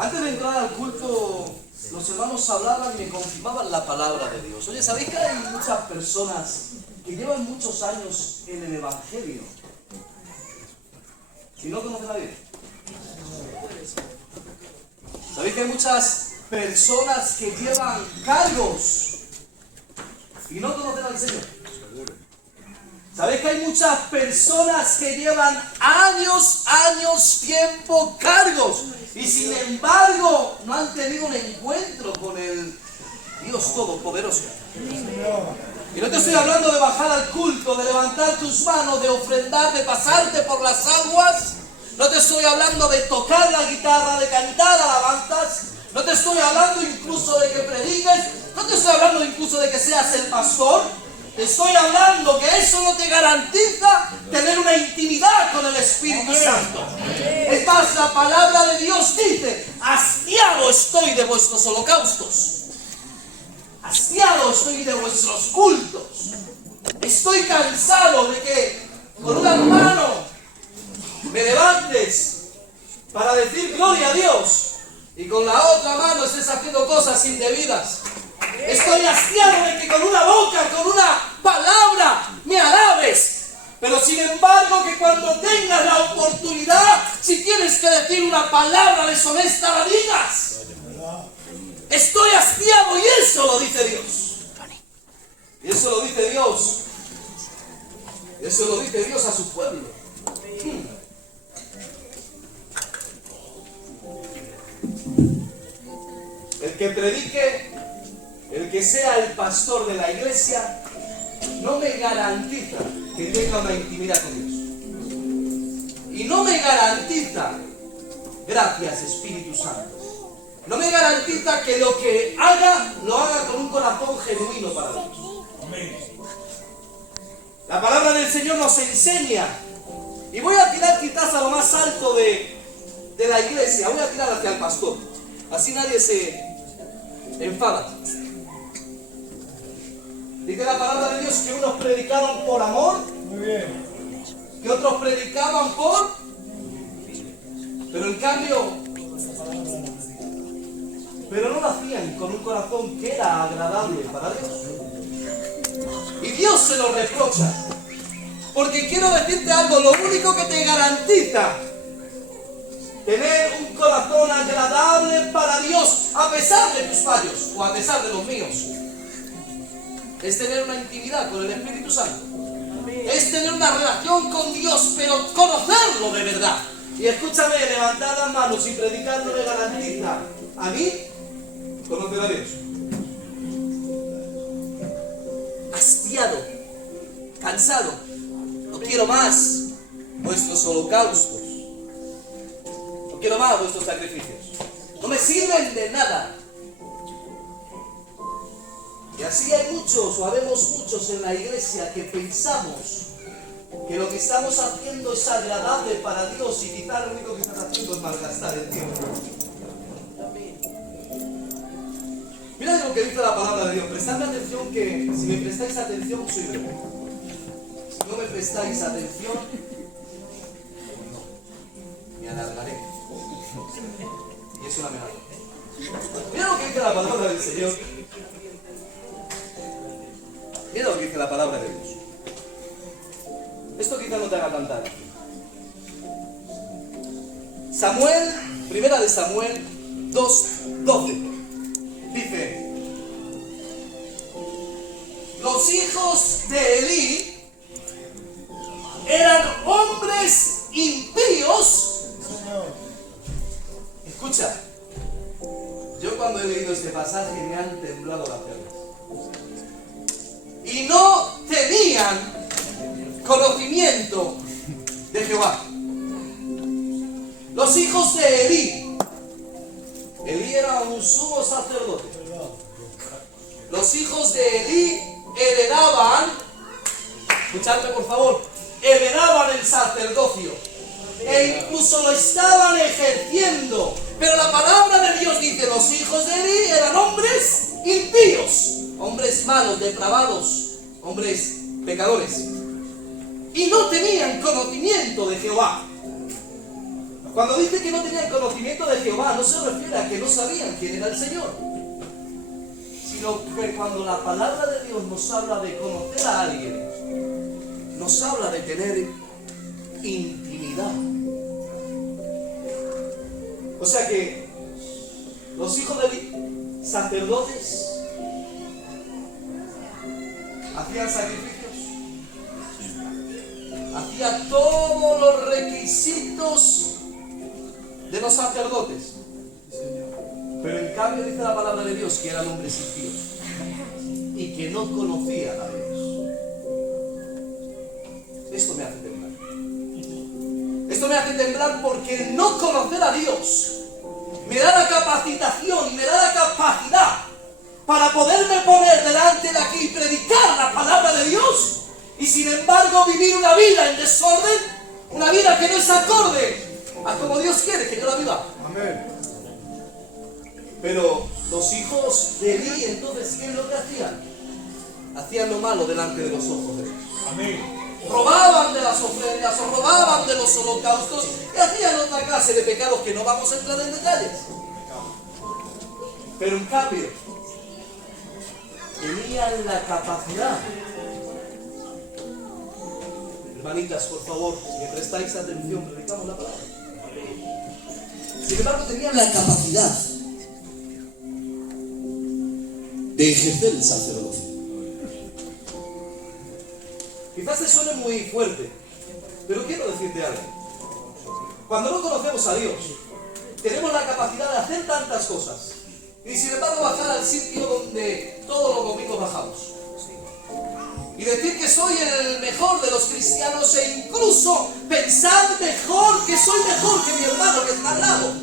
Antes de entrar al culto, los hermanos hablaban y me confirmaban la palabra de Dios. Oye, ¿sabéis que hay muchas personas que llevan muchos años en el Evangelio y no conocen a Dios? ¿Sabéis que hay muchas personas que llevan cargos y no conocen al Señor? ¿Sabéis que hay muchas personas que llevan años, tiempo, cargos y sin embargo no han tenido un encuentro con el Dios Todopoderoso? Y no te estoy hablando de bajar al culto, de levantar tus manos, de ofrendar, de pasarte por las aguas. No te estoy hablando de tocar la guitarra, de cantar alabanzas. No te estoy hablando incluso de que prediques. No te estoy hablando incluso de que seas el pastor. Te estoy hablando que eso no te garantiza tener una intimidad con el Espíritu Santo. Es más, la palabra de Dios dice: hastiado estoy de vuestros holocaustos. Hastiado estoy de vuestros cultos. Estoy cansado de que con una mano me levantes para decir gloria a Dios y con la otra mano estés haciendo cosas indebidas. Estoy hastiado de que con una boca, con una palabra me alabes, pero sin embargo que cuando tengas la oportunidad, si tienes que decir una palabra deshonesta, la digas. Estoy hastiado, y eso lo dice Dios. Y eso lo dice Dios. Eso lo dice Dios a su pueblo. El que predique, el que sea el pastor de la iglesia, no me garantiza que tenga una intimidad con Dios. Y no me garantiza, gracias Espíritu Santo, no me garantiza que lo que haga, lo haga con un corazón genuino para Dios. La palabra del Señor nos enseña, y voy a tirar quizás a lo más alto de la iglesia, voy a tirar hacia el pastor, así nadie se enfada. Dice la palabra de Dios que unos predicaron por amor, que otros predicaban por, pero en cambio, pero no lo hacían con un corazón que era agradable para Dios. Y Dios se lo reprocha, porque quiero decirte algo: lo único que te garantiza tener un corazón agradable para Dios, a pesar de tus fallos o a pesar de los míos, es tener una intimidad con el Espíritu Santo. Es tener una relación con Dios, pero conocerlo de verdad. Y escúchame, levantar las manos y predicar no me garantiza a mí conocer a Dios. Hastiado, cansado, no quiero más vuestros holocaustos, no quiero más vuestros sacrificios, no me sirven de nada. Y así hay muchos, o habemos muchos en la iglesia que pensamos que lo que estamos haciendo es agradable para Dios, y quizá lo único que estás haciendo es malgastar el tiempo. Mira lo que dice la palabra de Dios. Prestadme atención, que si me prestáis atención soy breve. Si no me prestáis atención, me alargaré. Y es una amenaza. Mira lo que dice la palabra del Señor. Mira lo que dice la palabra de Dios. Esto quizá no te haga cantar. Samuel, primera de Samuel 2:12. Dice: los hijos de Elí eran hombres impíos. Escucha, yo cuando he leído este pasaje me han temblado las piernas. Y no tenían conocimiento de Jehová. Los hijos de Elí. Elí era un sumo sacerdote. Los hijos de Elí heredaban, escuchadme por favor, heredaban el sacerdocio e incluso lo estaban ejerciendo. Pero la palabra de Dios dice: los hijos de Elí eran hombres impíos, hombres malos, depravados, hombres pecadores, y no tenían conocimiento de Jehová. Cuando dice que no tenían conocimiento de Jehová, no se refiere a que no sabían quién era el Señor, sino que cuando la palabra de Dios nos habla de conocer a alguien, nos habla de tener intimidad. O sea que los hijos de sacerdotes hacían sacrificios, hacían todos los requisitos de los sacerdotes, pero en cambio dice la palabra de Dios que eran hombres impíos y que no conocían a Dios. Esto me hace temblar. Esto me hace temblar porque el no conocer a Dios me da la capacitación y me da la capacidad para poderme poner delante de aquí y predicar la palabra de Dios, y sin embargo vivir una vida en desorden, una vida que no es acorde a como Dios quiere que yo la viva. Amén. Pero los hijos de Eli, entonces, ¿qué es lo que hacían? Hacían lo malo delante de los ojos de Dios. Amén. Robaban de las ofrendas o robaban de los holocaustos y hacían otra clase de pecados que no vamos a entrar en detalles. Pero en cambio, tenían la capacidad. Hermanitas, por favor, si me prestáis atención, predicamos la palabra. Sin embargo, tenían la capacidad de ejercer el sacerdocio. Quizás te suene muy fuerte, pero quiero decirte algo. Cuando no conocemos a Dios, tenemos la capacidad de hacer tantas cosas y sin embargo bajar al sitio donde todos los domingos bajamos y decir que soy el mejor de los cristianos e incluso pensar mejor que soy mejor que mi hermano que está al lado.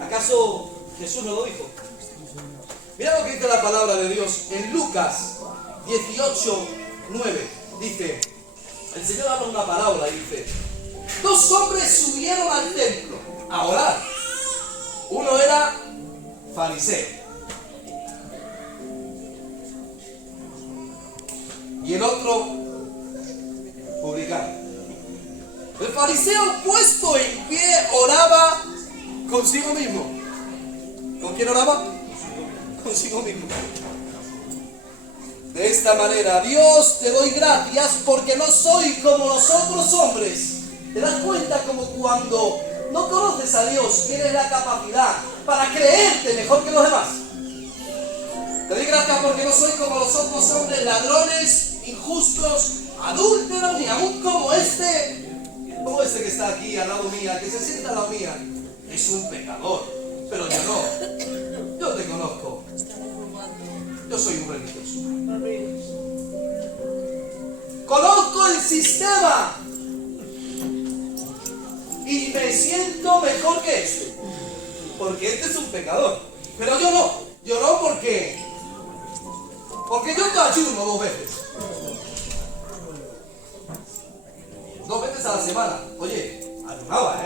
¿Acaso Jesús no lo dijo? Mira lo que dice la palabra de Dios en Lucas 18:9. Dice, el Señor habla una parábola y dice: dos hombres subieron al templo a orar. Uno era fariseo y el otro publicano. El fariseo, puesto en pie, oraba consigo mismo. ¿Con quién oraba? Consigo mismo. De esta manera: Dios, te doy gracias porque no soy como los otros hombres. ¿Te das cuenta como cuando no conoces a Dios tienes la capacidad para creerte mejor que los demás? Te doy gracias porque no soy como los otros hombres, ladrones, injustos, adúlteros, ni aún como este que está aquí al lado mía, que se sienta al lado mía. Es un pecador, pero yo no. Yo te conozco. Yo soy un religioso. Conozco el sistema y me siento mejor que este, porque este es un pecador, pero yo no. Yo no porque yo te ayuno 2 veces. 2 veces a la semana. Oye, ayunaba,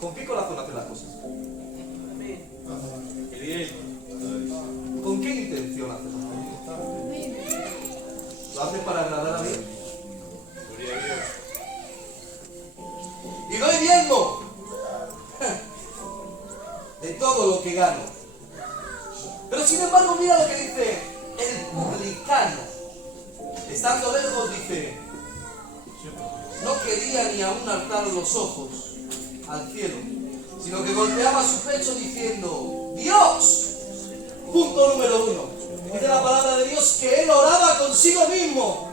¿Con qué corazón haces las cosas? ¿Con qué intención haces las cosas? ¿Lo haces para agradar a Dios? Y doy diezmo de todo lo que gano. Pero sin embargo, mira lo que dice el publicano. Estando lejos, dice: no quería ni aún alzar los ojos al cielo, sino que golpeaba su pecho diciendo: Dios. Punto número 1. Dice la palabra de Dios que él oraba consigo mismo.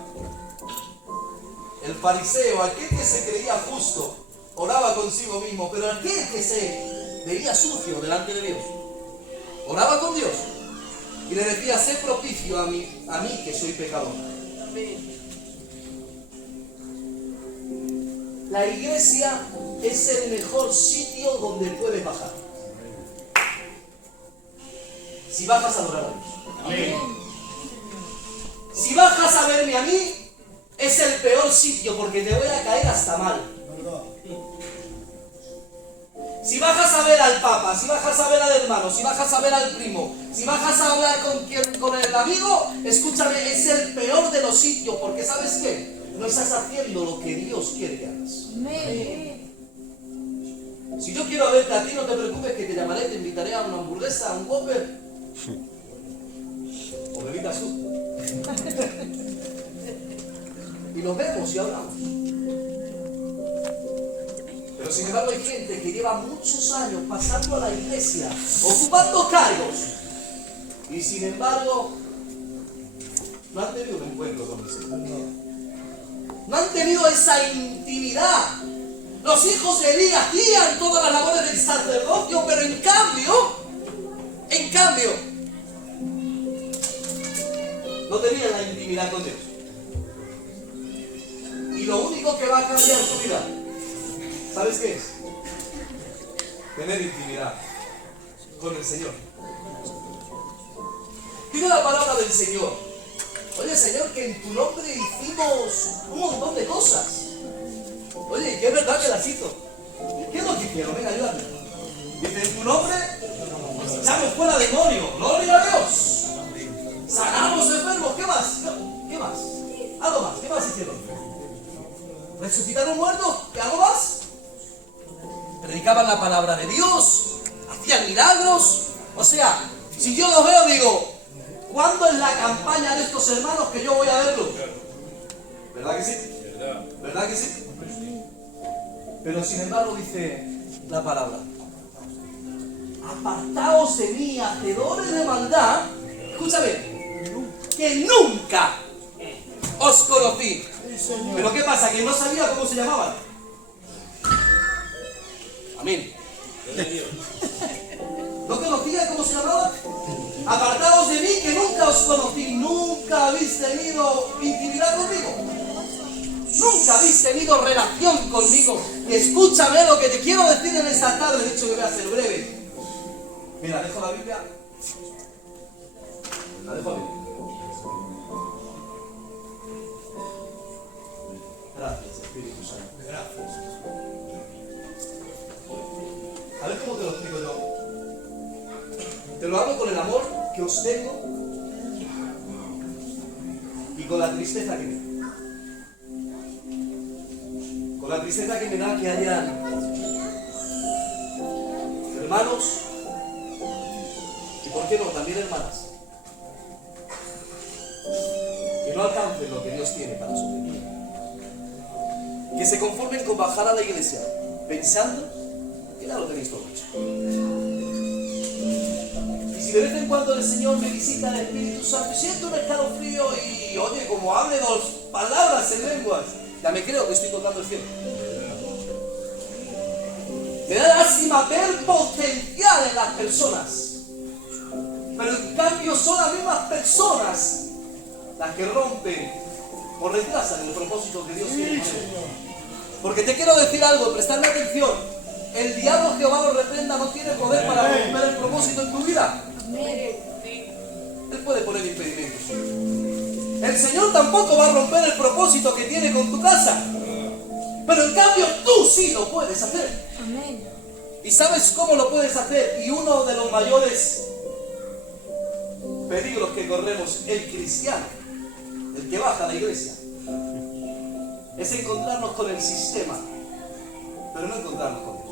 El fariseo, aquel que se creía justo, oraba consigo mismo, pero aquel que se veía sucio delante de Dios, oraba con Dios y le decía: sé propicio a mí que soy pecador. La iglesia es el mejor sitio donde puedes bajar. Si bajas a adorar a Dios. Amén. Si bajas a verme a mí, es el peor sitio porque te voy a caer hasta mal. Si bajas a ver al Papa, si bajas a ver al hermano, si bajas a ver al primo, si bajas a hablar con el amigo, escúchame, es el peor de los sitios, porque ¿sabes qué? No estás haciendo lo que Dios quiere que hagas. Si yo quiero verte a ti, no te preocupes que te llamaré, te invitaré a una hamburguesa, a un Whopper. O bebidas tú. Y nos vemos y hablamos. Pero sin embargo hay gente que lleva muchos años pasando a la iglesia, ocupando cargos, y sin embargo no han tenido un encuentro con el Señor. No han tenido esa intimidad. Los hijos de Elí hacían todas las labores del sacerdocio, pero en cambio, no tenían la intimidad con Dios. Y lo único que va a cambiar tu vida, ¿sabes qué es? Tener intimidad con el Señor. Dice la palabra del Señor. Oye, Señor, que en tu nombre hicimos un montón de cosas. Oye, que es verdad que las hizo. ¿Qué es lo que quiero? Venga, ayúdame. Dice, en tu nombre echamos fuera demonios. Gloria a Dios. Sanamos enfermos. ¿Qué más? ¿Qué más? Algo más. ¿Qué más hicieron? ¿Resucitaron muertos? ¿Qué algo más? Predicaban la palabra de Dios. Hacían milagros. O sea, si yo los veo, digo, ¿cuándo es la campaña de estos hermanos que yo voy a verlos? ¿Verdad que sí? ¿Verdad que sí? Pero sin embargo dice la palabra: apartaos de mí, hacedores de maldad. Escúchame, que nunca os conocí. Pero ¿qué pasa? Que no sabía cómo se llamaban. Amén. ¿No conocía cómo se llamaban? Apartaos de mí, que nunca os conocí. Nunca habéis tenido intimidad conmigo. Nunca habéis tenido relación conmigo. Y escúchame lo que te quiero decir en esta tarde. De hecho, que voy a ser breve. Mira, dejo la Biblia. La dejo aquí. Gracias, Espíritu Santo. Gracias. A ver cómo te lo explico yo. Te lo hago con el amor que os tengo y con la tristeza que me da. Con la tristeza que me da que haya hermanos y, ¿por qué no?, también hermanas que no alcancen lo que Dios tiene para su vida. Que se conformen con bajar a la iglesia pensando que ya lo tenéis todo hecho. Y si de vez en cuando el Señor me visita el Espíritu Santo, siento un escalofrío y, oye, como hable dos palabras en lenguas, ya me creo que estoy tocando el cielo. Me da lástima ver potencial en las personas, pero en cambio son las mismas personas las que rompen o retrasan el propósito que Dios tiene para ellos. Porque te quiero decir algo, prestarme atención. El diablo, Jehová lo reprenda, no tiene poder para romper el propósito en tu vida. Él puede poner impedimentos. El Señor tampoco va a romper el propósito que tiene con tu casa. Pero en cambio tú sí lo puedes hacer. ¿Y sabes cómo lo puedes hacer? Y uno de los mayores peligros que corremos, el cristiano, el que baja a la iglesia, es encontrarnos con el sistema, pero no encontrarnos con Dios.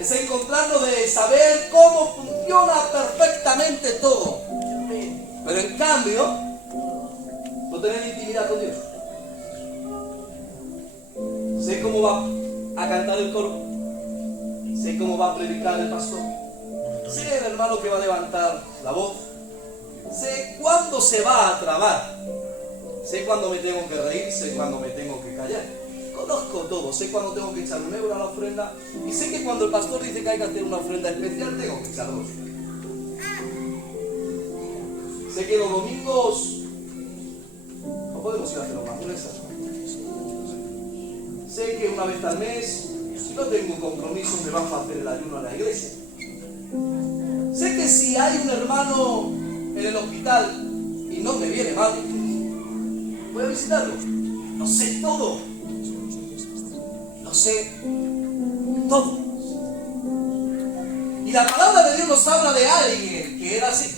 Es encontrarnos de saber cómo funciona perfectamente todo, pero en cambio no tener intimidad con Dios. Sé cómo va a cantar el coro, sé cómo va a predicar el pastor, sé el hermano que va a levantar la voz, sé cuándo se va a trabar, sé cuándo me tengo que reír, sé cuándo me tengo que callar. Conozco todo, sé cuándo tengo que echar €1 a la ofrenda, y sé que cuando el pastor dice que hay que hacer una ofrenda especial, tengo que echar 2. Sé que los domingos no podemos ir a hacer una hamburguesa. Sé que una vez al mes, si no tengo compromiso, me van a hacer el ayuno a la iglesia. Sé que si hay un hermano en el hospital y no me viene mal, voy a visitarlo. Lo sé todo. Lo sé todo. la palabra de Dios nos habla de alguien que era así.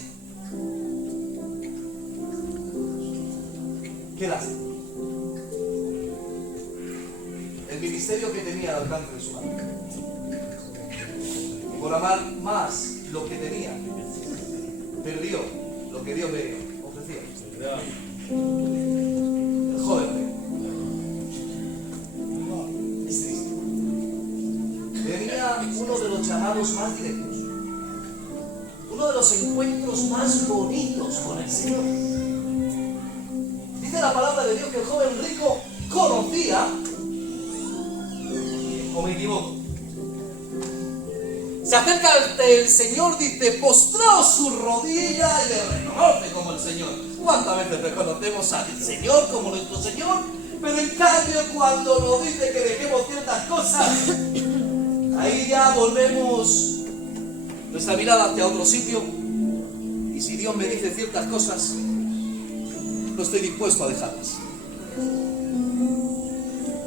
¿Qué era así? El ministerio que tenía al alcance de su mano. Y por amar más lo que tenía, perdió lo que Dios le ofrecía. El joven rey. Es triste. Tenía uno de los llamados más directos, uno de los encuentros más bonitos con el Señor. Dice la palabra de Dios que el joven rico conocía, o me equivoco, se acerca ante el Señor, dice, postrado su rodilla y le reconoce como el Señor. ¿Cuántas veces reconocemos al Señor como nuestro Señor? Pero en cambio cuando nos dice que dejemos ciertas cosas, ahí ya volvemos nuestra mirada hacia otro sitio. Y si Dios me dice ciertas cosas, no estoy dispuesto a dejarlas.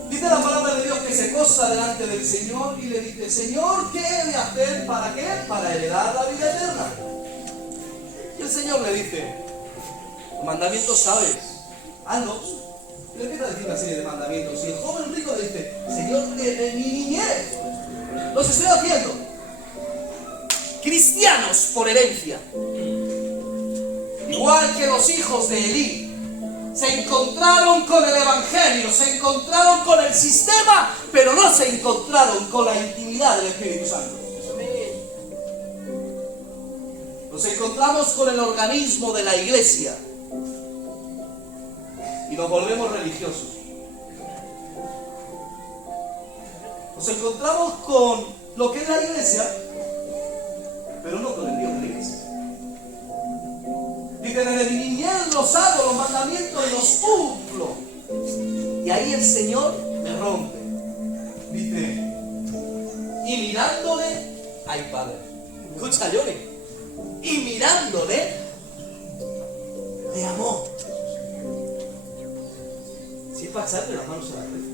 Dice la palabra de Dios que se posa delante del Señor y le dice, Señor, ¿qué he de hacer? ¿Para qué? Para heredar la vida eterna. Y el Señor le dice, los mandamientos sabes, hazlos. Y le empieza a decir una serie de mandamientos. Y el joven rico le dice, Señor, desde mi niñez los estoy haciendo. Cristianos por herencia. Igual que los hijos de Elí. Se encontraron con el Evangelio, se encontraron con el sistema, pero no se encontraron con la intimidad del Espíritu Santo. Nos encontramos con el organismo de la iglesia y nos volvemos religiosos. Nos encontramos con lo que es la iglesia, pero no con el Dios de la iglesia. Dice, desde mi niñez los hago, los mandamientos los cumplo. Y ahí el Señor me rompe. Dice, y mirándole, ay Padre, escucha, Johnny, y mirándole, le amó. Si es para echarle las manos a la cabeza.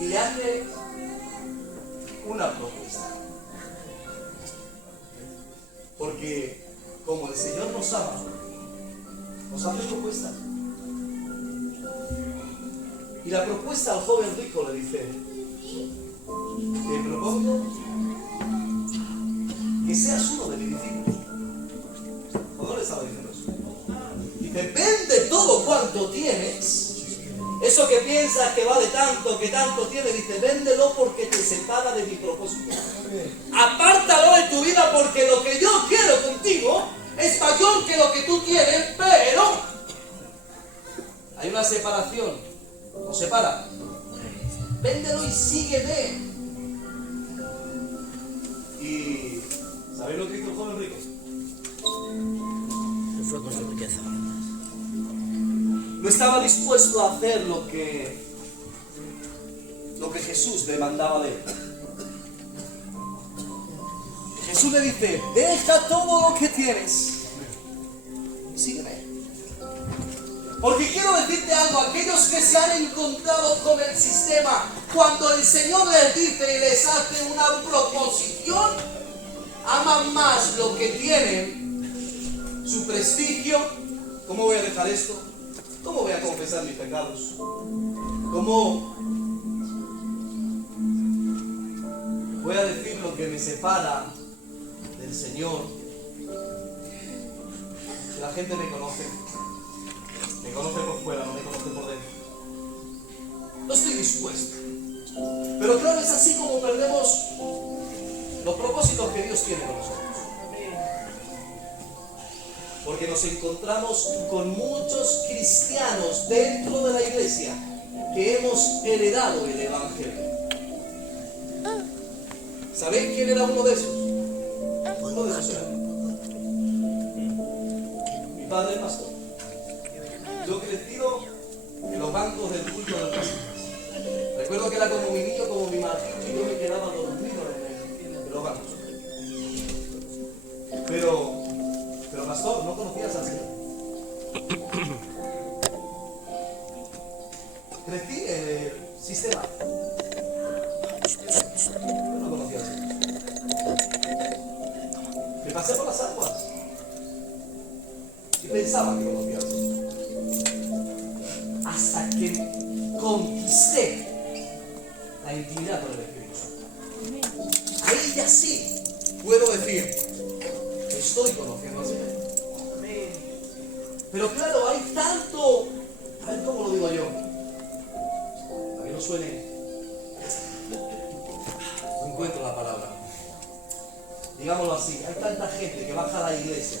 Y le hace una propuesta. Porque como el Señor nos ama, nos hace propuestas. Y la propuesta al joven rico le dice, te propongo que seas uno de mis discípulos. ¿O no le estaba diciendo eso? Dice, vende todo cuanto tienes. Eso que piensas que vale tanto, que tanto tiene, dice, véndelo porque te separa de mi propósito. Apártalo de tu vida porque lo que yo quiero contigo es mayor que lo que tú tienes, pero hay una separación. ¿Nos separa? Véndelo y sígueme. Y ¿sabéis lo que hizo el joven rico? Se fue con su riqueza. No estaba dispuesto a hacer lo que Jesús demandaba de él. Jesús le dice, deja todo lo que tienes y sígueme. Porque quiero decirte algo, aquellos que se han encontrado con el sistema, cuando el Señor les dice y les hace una proposición, aman más lo que tienen, su prestigio. ¿Cómo voy a dejar esto? ¿Cómo voy a confesar mis pecados? ¿Cómo voy a decir lo que me separa del Señor? Si la gente me conoce por fuera, no me conoce por dentro. No estoy dispuesto. Pero claro, es así como perdemos los propósitos que Dios tiene con nosotros. Porque nos encontramos con muchos cristianos dentro de la iglesia que hemos heredado el Evangelio. ¿Sabéis quién era uno de esos? Uno de esos era mi padre pastor. Yo crecido en los bancos del culto de las pasitas. Recuerdo que era como mi niño, como mi martillo, y yo me quedaba dormido en los bancos. Pero pastor, no conocías al Señor. Crecí en el sistema. Yo no conocía al Señor. hasta que conquisté la intimidad con el Espíritu Santo. Ahí ya sí puedo decir que estoy conociendo al Señor. Pero claro, hay tanto, a ver cómo lo digo yo, para que no suene, no encuentro la palabra, digámoslo así, hay tanta gente que baja a la iglesia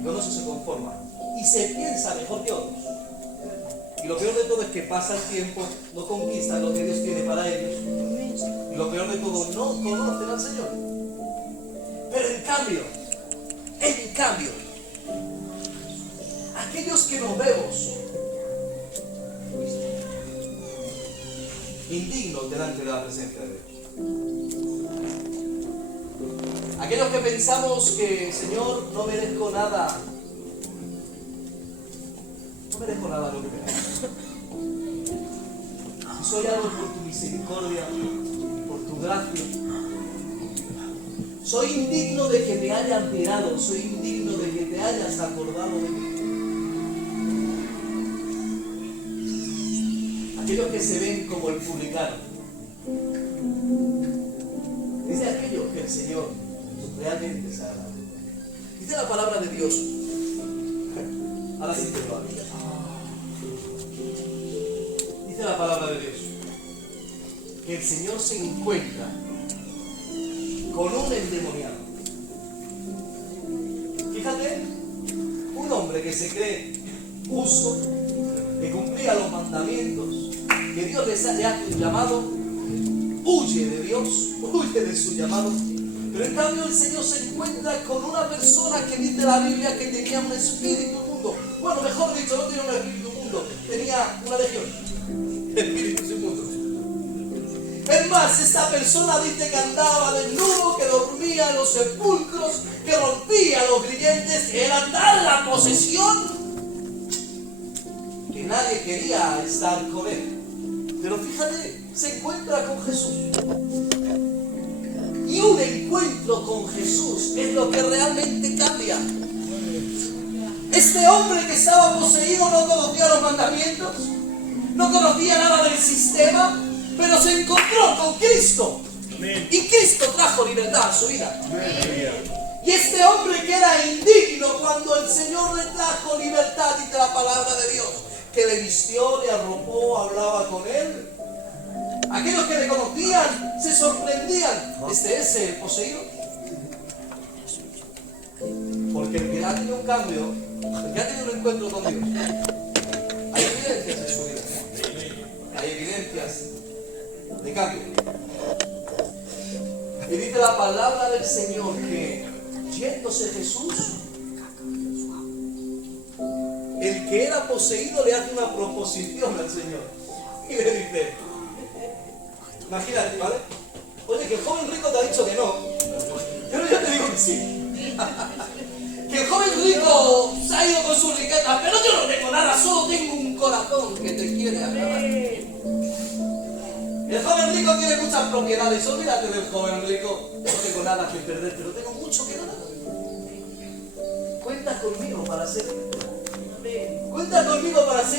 y con eso se conforma y se piensa mejor que otros. Y lo peor de todo es que pasa el tiempo, no conquistan lo que Dios tiene para ellos. Y lo peor de todo, no conocen al Señor. Pero en cambio, aquellos que nos vemos indignos delante de la presencia de Dios. Aquellos que pensamos que, Señor, no merezco nada. No merezco nada lo que me das. Si soy algo por tu misericordia, por tu gracia. Soy indigno de que me hayas mirado, soy indigno de que te hayas acordado de mí. Aquellos que se ven como el publicano. Es de aquellos que el Señor realmente se ha dado. Dice la palabra de Dios. Ahora sí te lo hago. Dice la palabra de Dios que el Señor se encuentra con un endemoniado. Fíjate, un hombre que se cree justo, que cumplía los mandamientos, que Dios le hace un llamado, huye de Dios, huye de su llamado. Pero en cambio el Señor se encuentra con una persona que dice la Biblia que tenía un espíritu inmundo. Bueno, mejor dicho, no tenía un espíritu inmundo, tenía una legión de espíritus inmundos. Es más, esta persona dice que andaba desnudo, que dormía en los sepulcros, que rompía los grilletes, que era tal la posesión que nadie quería estar con él. Pero fíjate, se encuentra con Jesús. Y un encuentro con Jesús es lo que realmente cambia. Este hombre que estaba poseído no conocía los mandamientos, no conocía nada del sistema, pero se encontró con Cristo. Y Cristo trajo libertad a su vida. Y este hombre que era indigno, cuando el Señor le trajo libertad, dice la palabra de Dios, que le vistió, le arropó, hablaba con él. Aquellos que le conocían se sorprendían. ¿Este es el poseído? Porque el que ha tenido un cambio, el que ha tenido un encuentro con Dios, hay evidencias en su vida. Hay evidencias de cambio. Y dice la palabra del Señor que, yéndose Jesús, el que era poseído le hace una proposición al Señor. Y le dice, imagínate, ¿vale? Oye, que el joven rico te ha dicho que no, pero yo te digo que sí. Que el joven rico se ha ido con su riqueza, pero yo no tengo nada, solo tengo un corazón que te quiere agradar. El joven rico tiene muchas propiedades, olvídate del joven rico, no tengo nada que perder, pero tengo mucho que ganar. Cuenta conmigo para ser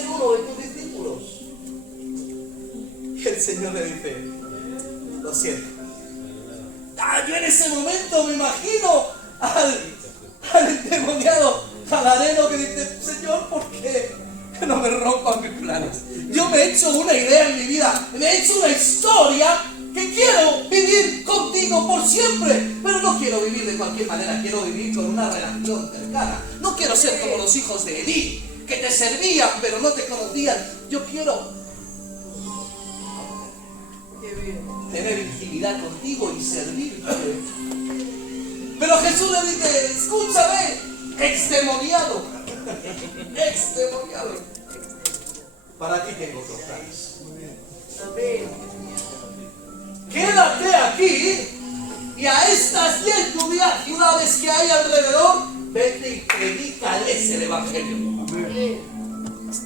uno de tus discípulos. Y el Señor le dice, lo siento. Yo en ese momento me imagino al endemoniado gadareno que dice, Señor, ¿por qué no me rompan mis planes? Yo me he hecho una idea en mi vida, me he hecho una historia que quiero vivir contigo por siempre, pero no quiero vivir de cualquier manera, quiero vivir con una relación cercana. No quiero ser como los hijos de Elí, que te servían pero no te conocían. Yo quiero tener intimidad contigo y servirte. Pero Jesús le dice, escúchame, exdemoniado, para ti tengo otros planes. Quédate aquí y a estas 10 ciudades que hay alrededor, vete y predícales el Evangelio.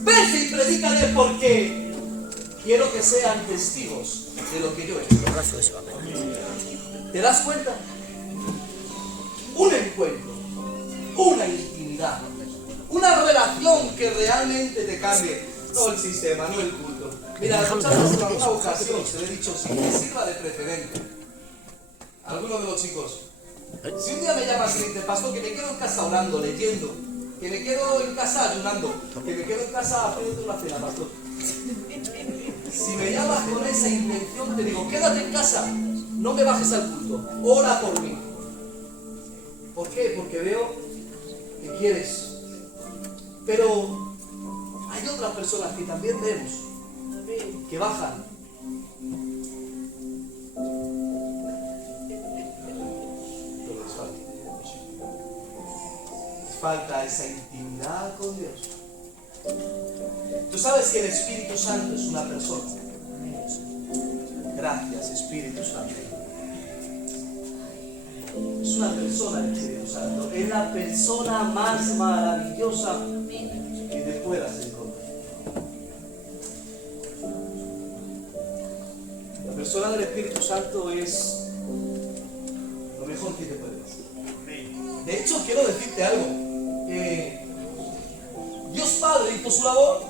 Vete y predícales porque quiero que sean testigos de lo que yo he hecho. ¿Te das cuenta? Un encuentro, una intimidad, una relación que realmente te cambie. No el sistema, no el culto. Mira, muchachos, en alguna ocasión se le he dicho, si me sirva de precedente, a alguno de los chicos, si un día me llamas y me dices, pastor, que me quedo en casa orando, leyendo, que me quedo en casa ayunando, que me quedo en casa haciendo una cena, pastor. Si me llamas con esa intención, te digo, quédate en casa, no me bajes al culto, ora por mí. ¿Por qué? Porque veo que quieres. Pero hay otras personas que también vemos que bajan. Pero les falta. Les falta esa intimidad con Dios. Tú sabes que el Espíritu Santo es una persona. Gracias, Espíritu Santo. Es una persona el Espíritu Santo. Es la persona más maravillosa que te puedas encontrar. La persona del Espíritu Santo es lo mejor que te puede hacer. De hecho, quiero decirte algo. Dios Padre hizo su labor,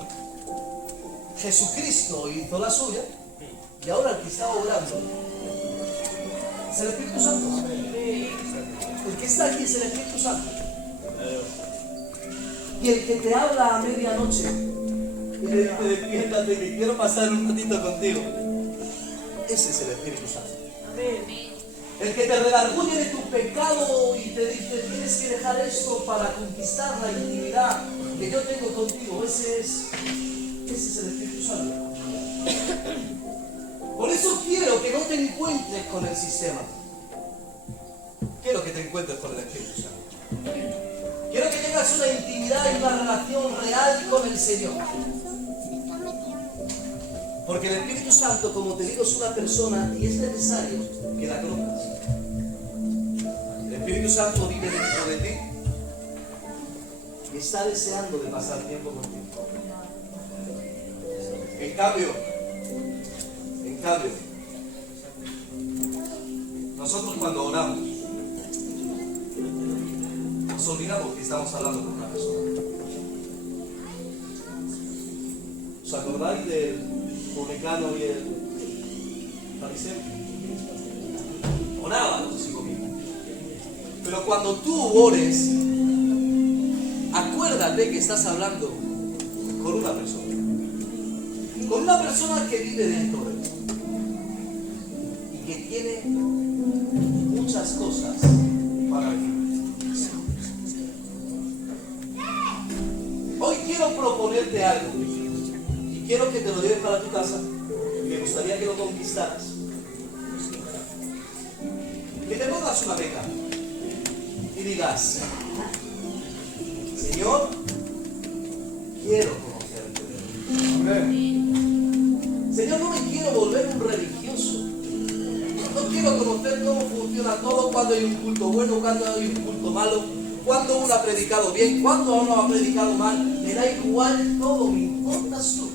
Jesucristo hizo la suya, y ahora el que está obrando es el Espíritu Santo. El que está aquí es el Espíritu Santo. Y el que te habla a medianoche y le dice, despiértate que quiero pasar un ratito contigo, ese es el Espíritu Santo. El que te redarguye de tu pecado y te dice, tienes que dejar esto para conquistar la intimidad que yo tengo contigo, ese es el Espíritu Santo. Por eso quiero que no te encuentres con el sistema. Quiero que te encuentres con el Espíritu Santo. Quiero que tengas una intimidad y una relación real con el Señor. Porque el Espíritu Santo, como te digo, es una persona y es necesario que la conozcas. El Espíritu Santo vive dentro de ti y está deseando de pasar tiempo contigo. En cambio, nosotros cuando oramos, nos olvidamos que estamos hablando con una persona. ¿Os acordáis del publicano y el fariseo? Oraban los 5.000. Pero cuando tú ores, acuérdate que estás hablando con una persona. Con una persona que vive dentro de ti. Y que tiene muchas cosas para ti. Hoy quiero proponerte algo. Y quiero que te lo lleves para tu casa. Y me gustaría que lo conquistaras. Que te pongas una meta. Y digas, Señor, quiero conocerte. Señor, no me quiero volver un religioso. No quiero conocer cómo funciona todo, cuando hay un culto bueno, cuando hay un culto malo, cuando uno ha predicado bien, cuando uno ha predicado mal. Me da igual todo, me importas tú.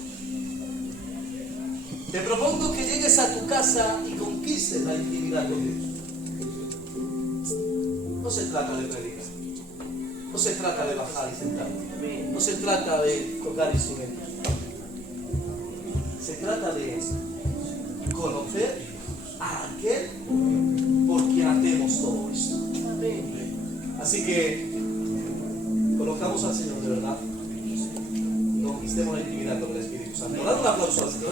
Te propongo que llegues a tu casa y conquistes la intimidad con Dios. No se trata de predicar. No se trata de bajar y sentar. No se trata de tocar instrumentos. Se trata de conocer a aquel por quien hacemos todo esto. Así que conozcamos al Señor de verdad y conquistemos la intimidad con el Espíritu Santo. Dad un aplauso al Señor.